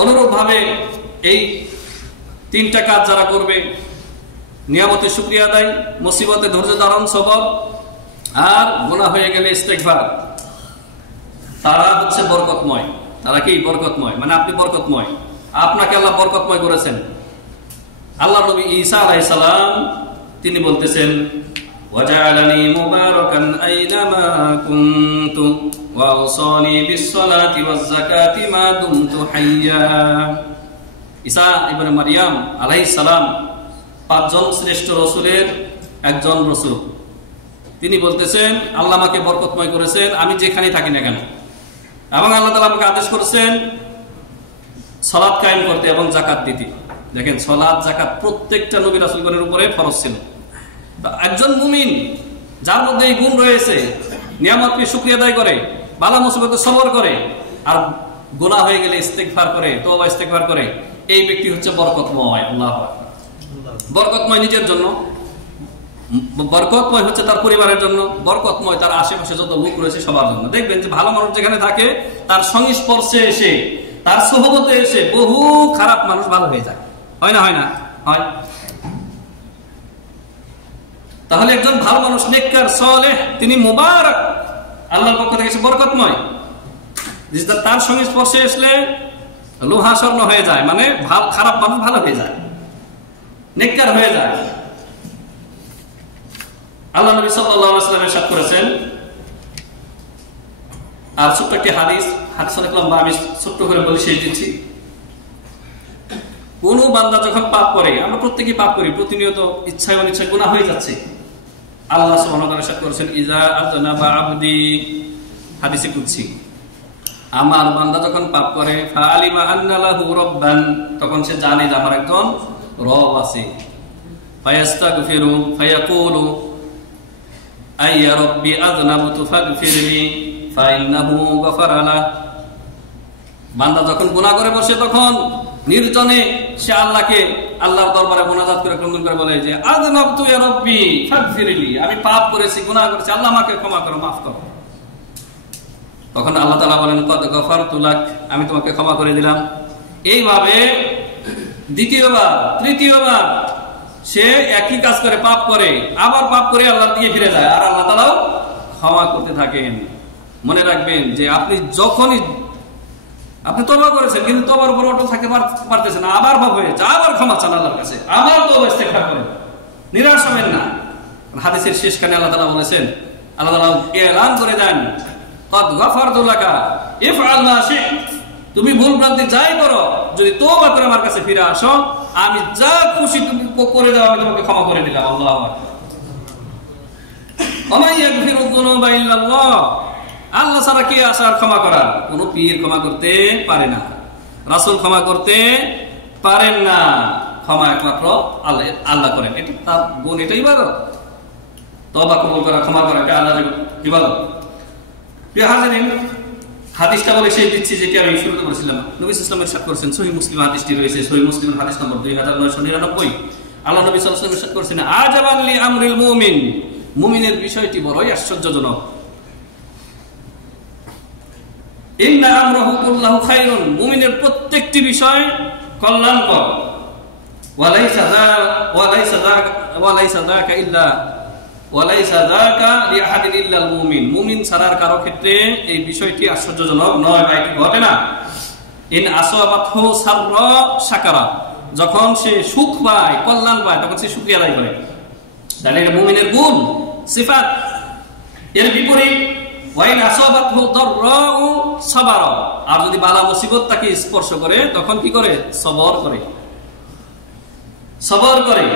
অনুরূপ ভাবে এই তিনটা কাজ যারা করবে, নিয়ামতের শুকরিয়া আদায়, মুসিবতে ধৈর্য ধারণ, সবর, আর গুনাহ হয়ে গেলে ইস্তেগফার, তারা হচ্ছে বরকতময়। তারা কি বরকতময়? মানে আপনি বরকতময়, আপনাকে আল্লাহ বরকতময় করেছেন। আল্লাহ নবী ঈসা আলাইহিস সালাম তিনি বলতেছেন ওয়াজআলানি মুবারাকান আইনামা কুনতু ওয়া আওসানি বিস-সালাতি ওয়াজ-যাকাতি মা দুমতু হাইয়্যা। ঈসা ইবনে মারইয়াম আলাইহিস সালাম পাঁচজন শ্রেষ্ঠ রাসূলের একজন রাসূল। তিনি বলতেছেন আল্লাহ আমাকে বরকতময় করেছেন আমি যেখানেই থাকি না কেন, এবং আল্লাহ তাআলা আমাকে আদেশ করেছেন সালাত কায়েম করতে এবং যাকাত দিতে। দেখেন, সালাত যাকাত প্রত্যেকটা নবী রাসূলগণের উপরে ফরজ ছিল। একজন মুমিন যার মধ্যে এই গুণ রয়েছে, নিয়ামতকে শুকরিয়া আদায় করে, বালা মুসিবতে সবর করে, আর গুনাহ হয়ে গেলে ইস্তেগফার করে, তওবা ইস্তেগফার করে, এই ব্যক্তি হচ্ছে বরকতময়। আল্লাহু আকবার। বরকতময় নিজের জন্য, বরকতময় হচ্ছে তার পরিবারের জন্য, বরকতময় তার আশেপাশে যত লোক রয়েছে সবার জন্য। দেখবেন যে ভালো মানুষ যেখানে থাকে তার সংস্পর্শে এসে, তার সোহবতে এসে বহু খারাপ মানুষ ভালো হয়ে যায়। হয় না? হয় না? হয়। তাহলে একজন ভালো মানুষ, নেককার, সালেহ, তিনি মুবারক, আল্লাহর পক্ষ থেকে সে বরকতময়। তার সংস্পর্শে আসলে লোহা স্বর্ণ হয়ে যায়, মানে খারাপ মানুষ ভালো হয়ে যায়, নেককার হয়ে যায়। আল্লাহ নবী সাল্লাল্লাহু আলাইহি ওয়াসাল্লাম ইরশাদ করেছেন, আর ছোট্ট একটি হাদিস অনেক লম্বা, আমি ছোট্ট করে বলে শেষ দিচ্ছি। কোন বান্দা যখন পাপ করে, আমরা প্রত্যেকেই পাপ করি, প্রতিনিয়ত ইচ্ছায় অনিচ্ছায় গুনাহ হয়ে যাচ্ছে। আল্লাহ সুবহানাহু ওয়া তাআলা ইরশাদ করেছেন ইযা আযনাবা আবদি, হাদিসে কুদসি, আমার বান্দা যখন পাপ করে, ফাআলিমা আন্না লাহু রাব্বান, তখন সে জানে যে আমার একজন রব আছে। ফায়াস্তাগফিরু ফায়াকুলু আইয়া রাব্বি আযনাবতু ফাগফিরলি ফাইন্নাহু গফারা লাহ। বান্দা যখন গুনাহ করে বসে, তখন নির্জনে সে আল্লাহর দরবারে মুনাজাত করে ক্রন্দন করে বলে যে আযনাবতু ইয়া রাব্বি ফাগফিরলি, আমি পাপ করেছি, গুনাহ করেছি, আল্লাহ আমাকে ক্ষমা করো, মাফ করো। তখন আল্লাহ তাআলা বলেন কদ গফারতু লাক, আমি তোমাকে ক্ষমা করে দিলাম। এইভাবে দ্বিতীয়বার, তৃতীয়বার সে একই কাজ করে, পাপ করে, আবার পাপ করে আল্লাহর দিকে ফিরে যায়, আর আল্লাহ তাআলাও ক্ষমা করতে থাকেন। মনে রাখবেন যে আপনি তওবা করেছেন, কিন্তু তওবার উপর অটল থাকতে পারতেছেন না, আবার পাপ হয়ে যায়, আবার ক্ষমা চান আল্লাহর কাছে, আবার তওবা ইস্তেগফার করেন, নিরাশ হবেন না। হাদিসের শেষখানে আল্লাহ তাআলা বলেছেন, আল্লাহ তাআলা এলান করে দেন কদ গফারতু লাকা ইফআল মা শি'ত, তুমি ভুল ভ্রান্তি যাই করো, যদি তওবা করে আমার কাছে ফিরে আসো, আমি যা খুশি তুমি করে দাও, আমি তোমাকে ক্ষমা করে দিলাম। আল্লাহু আকবার। ওয়া ইয়াগফিরু যুনুবা ইল্লাল্লাহ, আল্লাহ ছাড়া কে আছে আর ক্ষমা করার? কোন পীর ক্ষমা করতে পারে না, রাসূল ক্ষমা করতে পারেন না, ক্ষমা একমাত্র আল্লাহ করেন। এটা তার গুণ, এটাই ইবাদত। তওবা কবুল করা, ক্ষমা করা এটা আল্লাহর ইবাদত। প্রিয় হাজিরিন, হাদিসটা বলে শেষ দিচ্ছি, যেটি আমি শুরুতে বলেছিলাম। নবী সাল্লাল্লাহু আলাইহি ওয়াসাল্লাম ইরশাদ করেছেন, সহিহ মুসলিম হাদিসটি রয়েছে, সহিহ মুসলিমের হাদিস নম্বর 2999। আল্লাহ নবী সাল্লাল্লাহু আলাইহি ওয়াসাল্লাম ইরশাদ করেছেন, আজাবান লি আমরিল মুমিন মুমিনের বিষয়টি বড়ই আশ্চর্যজনক। ইন্না আমরাহু কুল্লাহু খায়রুন, মুমিনের প্রত্যেকটি বিষয় কল্যাণকর। ওয়ালাইসা যাকা লিআহাদিন ইল্লাল মুমিন, মুমিন ছাড়ার কারো ক্ষেত্রে এই বিষয়টি আশ্চর্যজনক নয় বা এটি ঘটে না। ইন আসাবাতহু সাররা শাকারা, যখন সে সুখ পায়, কল্যাণ পায়, তখন সে শুকরিয়া আদায় করে। তাহলে এটা মুমিনের গুণ, সিফাত। এর বিপরীত ওয়াইন আসাবাতহু দাররাউ সাবারা, আর যদি বালা মুসিবত তাকে স্পর্শ করে তখন কি করে? সবর করে, সবর করে।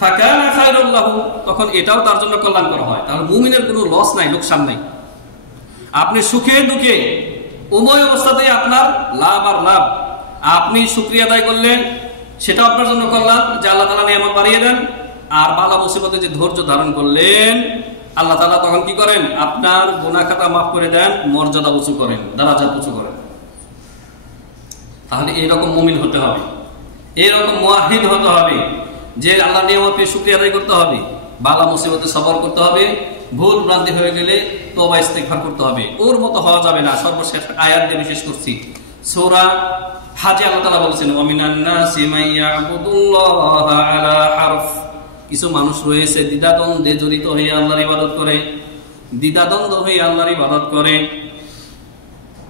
ফাকানা খায়রুল লাহু, তখন এটাও তার জন্য কল্যাণকর হয়। তাহলে মুমিনের কোনো লস নাই, লোকসান নাই। আপনি সুখে দুঃখে উভয় অবস্থাতেই আপনার লাভ আর লাভ। আপনি শুকরিয়া আদায় করলেন, সেটা আপনার জন্য কল্যাণ, যে আল্লাহ তাআলা নিয়ামত বাড়িয়ে দেন। আর বালা মুসিবতে যে ধৈর্য ধারণ করলেন, আল্লাহ তাআলা তখন কি করেন? আপনার গুনাহ খাতা মাফ করে দেন, মর্যাদা উঁচু করেন, দারাজাত উঁচু করেন। তাহলে এইরকম মুমিন হতে হবে, এইরকম মুয়াহিদ হতে হবে, যে আল্লাহ নিয়ামত পেয়ে শুকরিয়া আদায় করতে হবে, বালা মুসিবতে সবর করতে হবে, ভুল ভ্রান্তি হয়ে গেলে তওবা ইস্তেগফার করতে হবে। ওর মতো হওয়া যাবে না। সর্বশেষ আয়াত দিয়ে বিশেষ করছি, সূরা হাজে আল্লাহ তাআলা বলেছেন, ওয়া মিনান নাসি মান ইয়াবুদুল্লাহা আলা হারফ, কিছু মানুষ রয়েছে দ্বিধাদ্বন্দ্বে জড়িত হয়ে আল্লাহর ইবাদত করে, দ্বিধাদ্বন্দ্ব হয়ে আল্লাহর ইবাদত করে।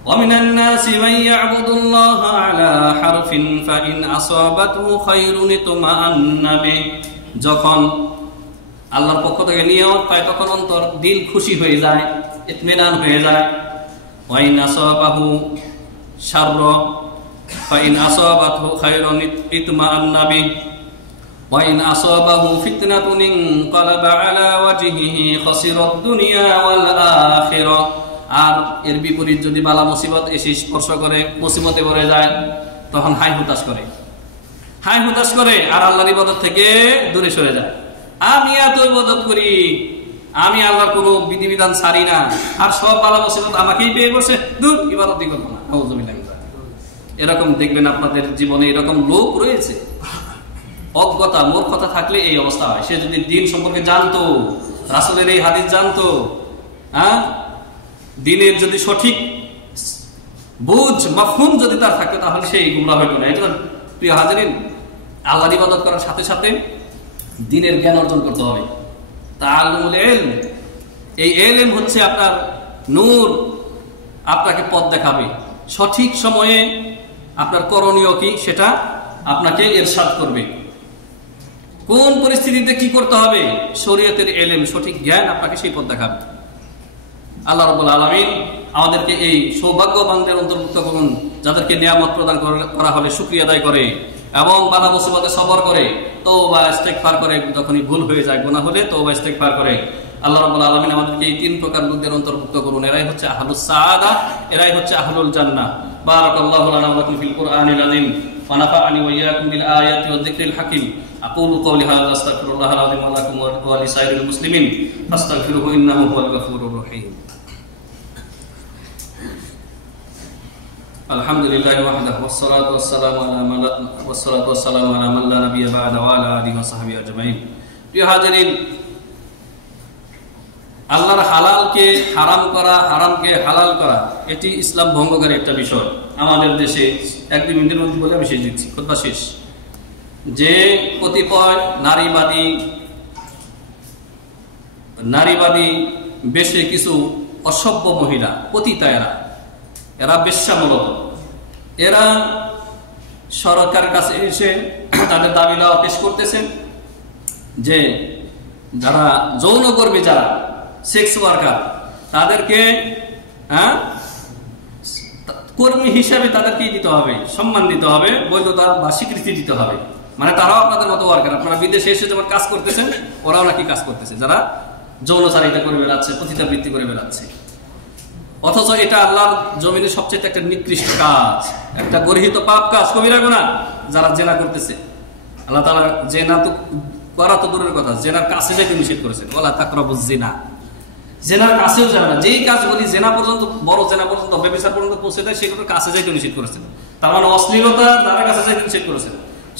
ওয়া মিনান নাসি মান ইয়াবুদুল্লাহা আলা হারফিন ফাইন আসাবাতহু খায়রুন ইতমাআন্না বিহি, যখন আল্লাহর পক্ষ থেকে নিয়ামত পায় তখন অন্তর দিল খুশি হয়ে যায়, ইতমিনান হয়ে যায়। ওয়াইন আসাবাহু শাররা ফাইন আসাবাতহু খায়রুন ইতমাআন্না বিহি ওয়াইন আসাবাহু ফিতনাতুন ইনকালাবা আলা ওয়াজহিহি খাসিরাদ দুনিয়া ওয়াল আখিরাহ, আর এর বিপরীত যদি বালা মুসিবত এসে স্পর্শ করে, মুসিবতে পড়ে যায়, তখন হাই হুতাশ করে, হাই হুতাশ করে, আর আল্লাহর ইবাদত থেকে দূরে সরে যায়। আমি এত ইবাদত করি, আমি আল্লাহর কোনো বিধিবিধান ছাড়ি না, আর সব বালা মুসিবত আমাকেই পেয়ে বসে, দূর, ইবাদতই করবো না। নাউযুবিল্লাহ। এরকম দেখবেন আপনাদের জীবনে, এরকম লোক রয়েছে। অজ্ঞতা, মূর্খতা থাকলে এই অবস্থা হয়। সে যদি দিন সম্পর্কে জানতো, রাসূলের এই হাদিস জানতো, দিনের যদি সঠিক বুঝ মাফহুম যদি তার থাকতো, তাহলে সেই গুমরাহ হইতো না। এটা প্রিয় হাজিরিন, আল্লাহর ইবাদত করার সাথে সাথে দ্বীনের জ্ঞান অর্জন করতে হবে। তাআল্লুমুল ইলম, এই ইলম হচ্ছে আপনার নূর, আপনাকে পথ দেখাবে। সঠিক সময়ে আপনার করণীয় কি সেটা আপনাকে ইরশাদ করবে। কোন পরিস্থিতিতে কি করতে হবে, শরীয়তের ইলম, সঠিক জ্ঞান আপনাকে সেই পথ দেখাবে। আল্লাহ রাব্বুল আলামিন আমাদেরকে এই সৌভাগ্যবানদের অন্তর্ভুক্ত করুন, যাদেরকে নিয়ামত প্রদান করা হলে শুকরিয়া আদায় করে এবং বালা মুসিবতে সবর করে, তওবা ইস্তেগফার করে, যখনই ভুল হয়ে যায়, গুনাহ হলে তওবা ইস্তেগফার করে। আল্লাহ রাব্বুল আলামিন আমাদেরকে এই তিন প্রকার লোকদের অন্তর্ভুক্ত করুন। এরাই হচ্ছে আহলুস সাআদা, এরাই হচ্ছে আহলুল জান্নাহ। বারাকাল্লাহু লানা ওয়া লাকুম ফিল কুরআনিল আযীম ওয়া নাফা'আনি ওয়া ইয়্যাকুম বিল আয়াতি ওয়ায যিকরিল হাকীম। আকুলু কওলি হাযা আস্তাগফিরুল্লাহাল আযীম ওয়া লাকুম ওয়া লিসাইরিল মুসলিমিন ফাস্তাগফিরুহু ইন্নাহু হুয়াল গফুরুর রহিম। আলহামদুলিল্লাহি ওয়াহদাহু ওয়াসসালাতু ওয়াসসালামু আলা মান লা নাবিয়্যা বা'দা ওয়া আলা আলিহি ওয়া সাহবিহি আজমাইন। প্রিয় হাজিরিন, আল্লাহর হালালকে হারাম করা, হারামকে হালাল করা, এটি ইসলাম ভঙ্গকারী একটা বিষয়। আমাদের দেশে এক-দুই মিনিটের মধ্যে বলে আমি শেষ দিচ্ছি, খুতবা শেষ, যে কতিপয় নারীবাদী বেশে কিছু অসভ্য মহিলা, পতিতা, এরা বেশ্যামূলক, এরা সরকারের কাছে এসে তাদের দাবিলা পেশ করতেছেন যে যারা যৌনকর্মী, যারা সেক্স ওয়ার্কার, তাদেরকে কর্মী হিসাবে তাদেরকে দিতে হবে, সম্মান দিতে হবে, বৈধতা বা স্বীকৃতি দিতে হবে। মানে তারাও আপনাদের মতো ওয়ার্কার, আপনারা বিদেশে এসে যেমন কাজ করতেছেন, ওরাও নাকি কাজ করতেছে, যারা যৌনচারিতা করে বেড়াচ্ছে, পতিতাবৃত্তি করে বেড়াচ্ছে। অথচ এটা আল্লাহর জমিনে সবচেয়ে একটা নিকৃষ্ট কাজ, একটা গর্হিত পাপ কাজ, কবিরা গুনাহ, যারা জেনা করতেছে। আল্লাহ তাআলা জেনা তো করা তো দূরের কথা, জেনার কাছে যাইতে নিষেধ করেছেন, ওয়ালা তাকরাবুজ জিনা, জেনার কাছেও যাবে না। যেই কাজগুলি জেনা পর্যন্ত, বড় জেনা পর্যন্ত, ব্যভিচার পর্যন্ত পৌঁছে দেয়, সেগুলোর কাছে যাইতে নিষেধ করেছেন। তার মানে অশ্লীলতা তার কাছে যাইতে নিষেধ করেছেন।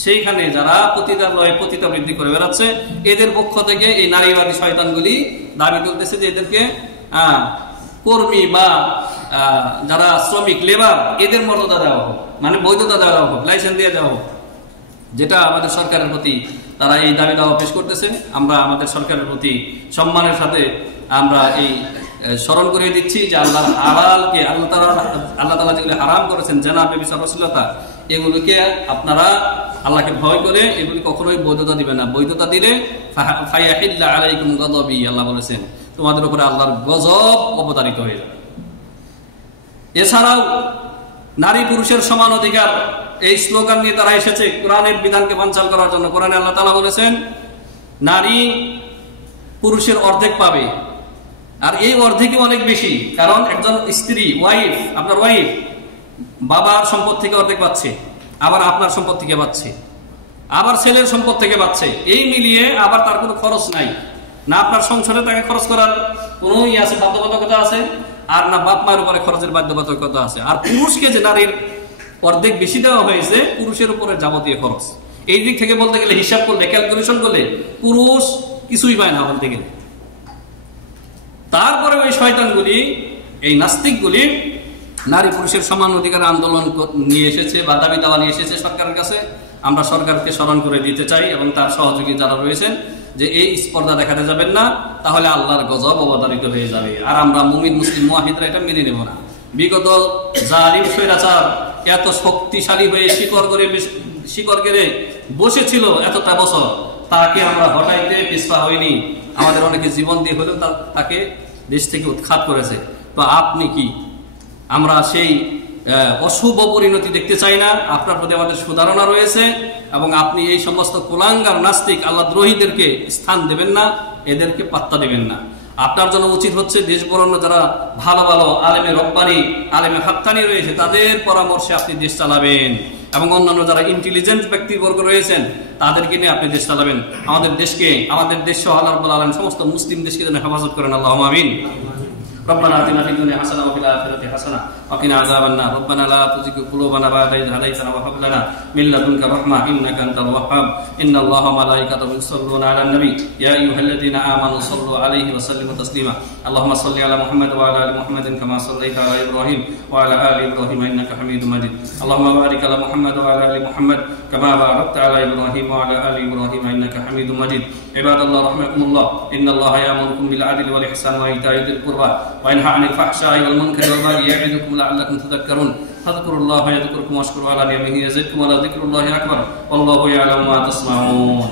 সেইখানে যারা পতিতালয়ে পতিতাবৃত্তি করে বেড়াচ্ছে, এদের পক্ষ থেকে এই নারীবাদী শয়তানগুলি দাবি তুলতেছে যে এদেরকে কর্মী বা যারা শ্রমিক লেবার এদের মর্যাদা দেওয়া হোক, মানে বৈধতা দেওয়া হোক, লাইসেন্স দিয়ে দেওয়া হোক, যেটা আমাদের সরকারের প্রতি তারা এই দাবি দাওয়া পেশ করতেছে। আমরা আমাদের সরকারের প্রতি সম্মানের সাথে আমরা এই স্মরণ করে দিচ্ছি যে আল্লাহ হালালকে আল্লাহ তাআলা যেগুলো হারাম করেছেন, জেনা, ব্যভিচার, অশ্লীলতা, এগুলোকে আপনারা আল্লাহকে ভয় করে এগুলি কখনোই বৈধতা দিবে না। বৈধতা দিলে ফায়াহিল্লা আলাইকুম গযবি, আল্লাহ বলেছেন তোমাদের উপরে আল্লাহর গজব অবতারিত হয়ে যাবে। এছাড়াও নারী পুরুষের সমান অধিকার, এই স্লোগান নিয়ে তারা এসেছে কোরআনের বিধানকে বানচাল করার জন্য। কোরআনে আল্লাহ তাআলা বলেছেন নারী পুরুষের অর্ধেক পাবে, আর এই অর্ধেকই অনেক বেশি, কারণ একজন স্ত্রী, ওয়াইফ, আপনার ওয়াইফ বাবার সম্পদ থেকে অর্ধেক পাচ্ছে, আবার আপনার সম্পদ থেকে পাচ্ছে, আবার ছেলের সম্পদ থেকে পাচ্ছে। এই মিলিয়ে আবার তার কোনো খরচ নাই, না আপনার সংসারে তাকে খরচ করার কোনো আছে বাধ্যবাধকতা আছে, আর না বাপ মায়ের উপরে খরচের বাধ্যবাধকতা আছে। আর পুরুষকে যে নারীর অর্ধেক বেশি দেওয়া হয়েছে, পুরুষের উপরে যাবতীয় খরচ। এই দিক থেকে বলতে গেলে, হিসাব করলে, ক্যালকুলেশন করলে পুরুষ কিছুই পায় না বলতে গেলে। তারপরে ওই শয়তানগুলি, এই নাস্তিকগুলি নারী পুরুষের সমান অধিকার আন্দোলন নিয়ে এসেছে বা দাবি দাওয়া নিয়ে এসেছে সরকারের কাছে। আমরা সরকারকে স্মরণ করে দিতে চাই এবং তার সহযোগী যারা রয়েছেন যে এই স্পর্ধা দেখাতে যাবেন না, তাহলে আল্লাহর গজব অবতারিত হয়ে যাবে। আর আমরা মুমিন মুসলিম মুয়াহিদরা এটা মেনে নেব না। বিগত জালিম স্বৈরাচার এত শক্তিশালী হয়ে শিকড় করে বসেছিল এতটা বছর, তাকে আমরা হটাইতে পিছপা হইনি। আমাদের অনেকে জীবন দিয়ে হলেও তাকে দেশ থেকে উৎখাত করেছে। তো আপনি কি, আমরা সেই অশুভ পরিণতি দেখতে চাই না। আপনার প্রতি আমাদের সুধারণা রয়েছে এবং আপনি এই সমস্ত কুলাঙ্গার নাস্তিক আল্লাহ দ্রোহীদেরকে স্থান দেবেন না, এদেরকে পাত্তা দেবেন না। আপনার জন্য উচিত হচ্ছে দেশ বরণ্য যারা ভালো ভালো আলেমে রব্বানি, আলেমে হাক্কানি রয়েছে, তাদের পরামর্শে আপনি দেশ চালাবেন এবং অন্যান্য যারা ইন্টেলিজেন্ট ব্যক্তিবর্গ রয়েছেন তাদেরকে নিয়ে আপনি দেশ চালাবেন। আমাদের দেশকে, আমাদের দেশ সহ আল্লাহ রাব্বুল আলামিন সমস্ত মুসলিম দেশকে যেন হেফাজত করেন। আল্লাহুম্মা আমিন। ربنا آتنا في الدنيا حسنة وفي الآخرة حسنة وقنا عذاب النار. ربنا لا تزغ قلوبنا بعد إذ هديتنا وهب لنا من لدنك رحمة إنك أنت الوهاب. إن الله وملائكته يصلون على النبي يا أيها الذين آمنوا صلوا عليه وسلموا تسليما. اللهم صل على محمد وعلى آل محمد كما صليت على إبراهيم وعلى آل إبراهيم إنك حميد مجيد. اللهم بارك على محمد وعلى آل محمد كما باركت على إبراهيم وعلى آل إبراهيم إنك حميد مجيد. عباد الله رحمكم الله، إن الله يأمركم بالعدل والإحسان وإيتاء ذي القربى وينهى عن الفحشاء والمنكر والبغي يعظكم لعلكم تذكرون. فاذكروا الله يذكركم واشكروا على نعمه يزدكم ولذكر الله أكبر والله يعلم ما تصنعون.